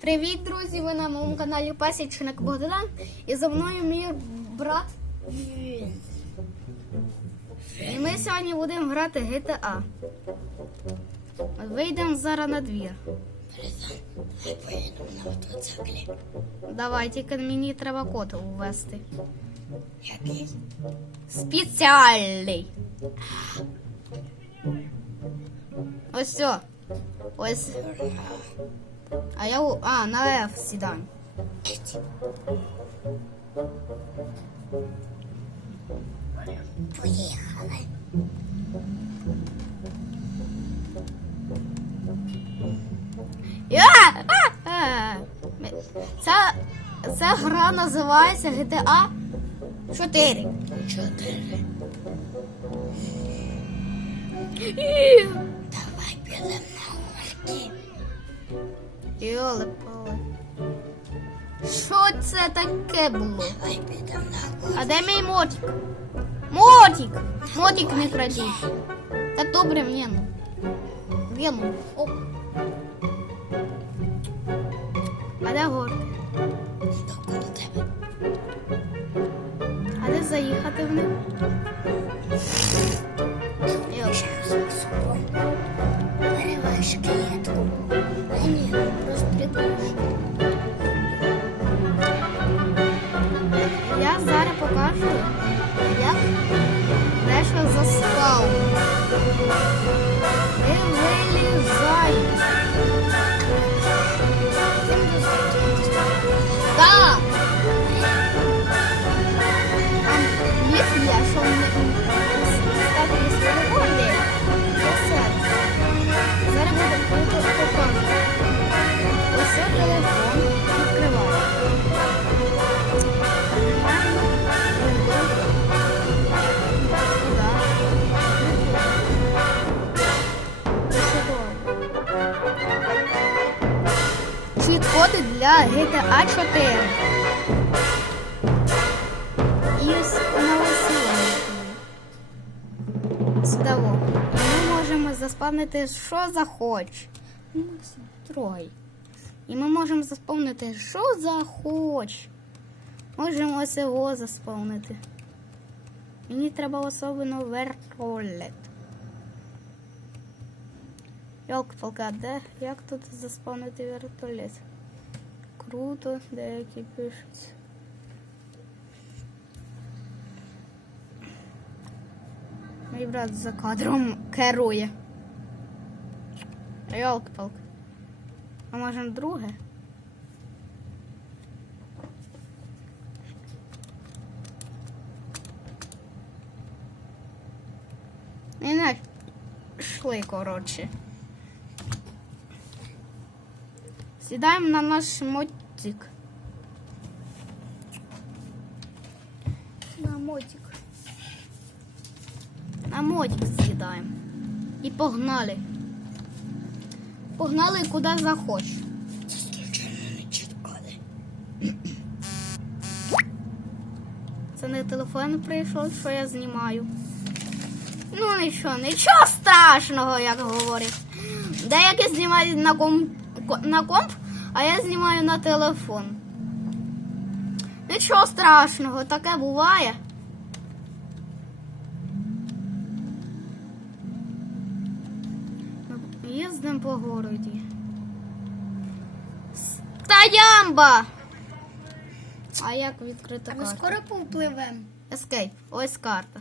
Привіт, друзі! Ви на моєму каналі Пасічник Богдан. І за мною мій брат. І ми сьогодні будемо грати GTA. Вийдемо зараз на двір. Давай тільки мені треба код ввести. Який? Спеціальний. Ось все. Ось. А я у. А, на F сідаю. Поїхали. А! А! А! Ця, ця гра називається GTA 4. Чотири. Давай підемо на горки. Йоли пали. Що це таке було? А де мій мотик? Мотик! Мотик не крадіть. Та добре мені. ну. Вену. Оп. А де горки? А де заїхати в них? Йоли. Не Чіт-коди для GTA 4. І ось на Сюди. І ми можемо заспавнити що захоч. Ну, Трогай. І ми можемо заспавнити що захоч. Можемо ось його заспавнити. Мені треба особливо вертолет. Йолки-палки, а де? Як тут заспавнити вертолет? Круто, деякі пишуть. Мій брат за кадром керує. Йолки-палки. А може друге? Не не йшли, коротше. Сідаємо на наш мотик. На мотик. На мотик сідаємо. І погнали. Погнали куди захоч. Це случайно не чіткали. Це не телефон прийшов, що я знімаю. Ну нічого, нічого страшного, як говорять. Деякі знімають на комп, на комп, а я знімаю на телефон. Нічого страшного, таке буває. Їздимо по городі. Стоямба! А як відкрити А ми карту? скоро повпливемо. Escape. Ось карта.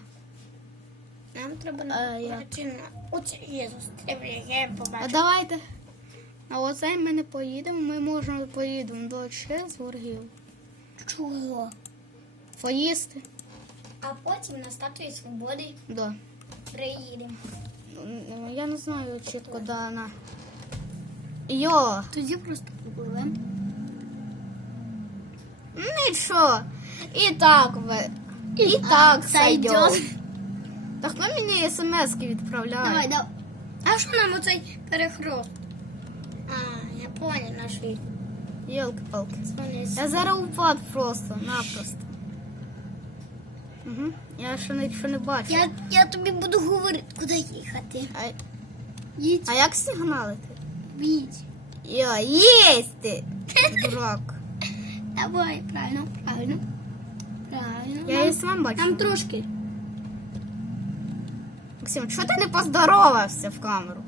Нам треба на як? причину. Оце я я А давайте. А оцей ми не поїдемо, ми можемо поїдемо до Чезворгів. Чого? Поїсти. А потім на статуї свободи Да. приїдемо. Ну, Я не знаю чітко, де вона. Йо, Тоді просто попливемо. нічого. І так ви. І так сойдет. сойдет. Та хто мені смс-ки відправляє? Давай, давай. А що нам оцей перехрост? Я понял наші. Йолки-палки. Я зараз упад просто-напросто. Угу. Я ще нічого не бачу. Я, я тобі буду говорити, куди їхати. А, Їдь, а як сигналити? їдь. Йо, їсти! Дурак. Давай, правильно, правильно. Правильно. Я і сам бачу. Там трошки. Максим, чого ти не поздоровався в камеру?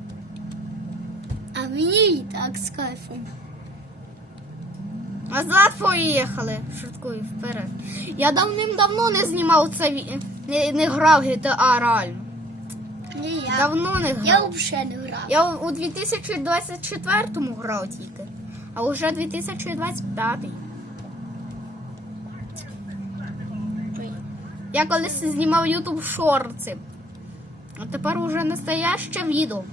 А мені і так з кайфом. Назад поїхали. Шуткую вперед. Я давним-давно не знімав це ві- не, не грав GTA реально. Ні, я. Давно не грав. Я взагалі не грав. Я у 2024-му грав тільки, а вже 2025. Я колись знімав YouTube шорти. А тепер уже настояще відео.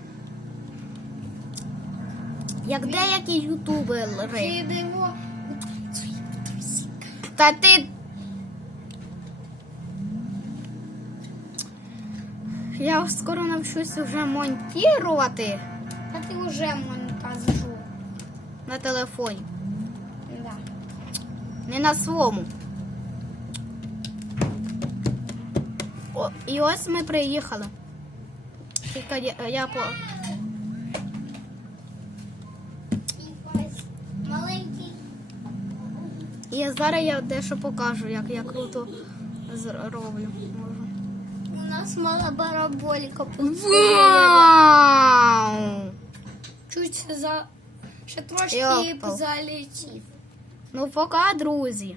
Як деякі ютубери. Йдемо. Та ти. Я скоро навчусь вже монтувати Та ти вже монтажу. на телефоні. Да. Не на своєму. О, і ось ми приїхали. Тільки я по. І зараз я дещо покажу, як я круто зроблю. Можу. У нас мала бараболька. Вау! Чуть за... Ще трошки Йопал. залетів. Ну, пока, друзі.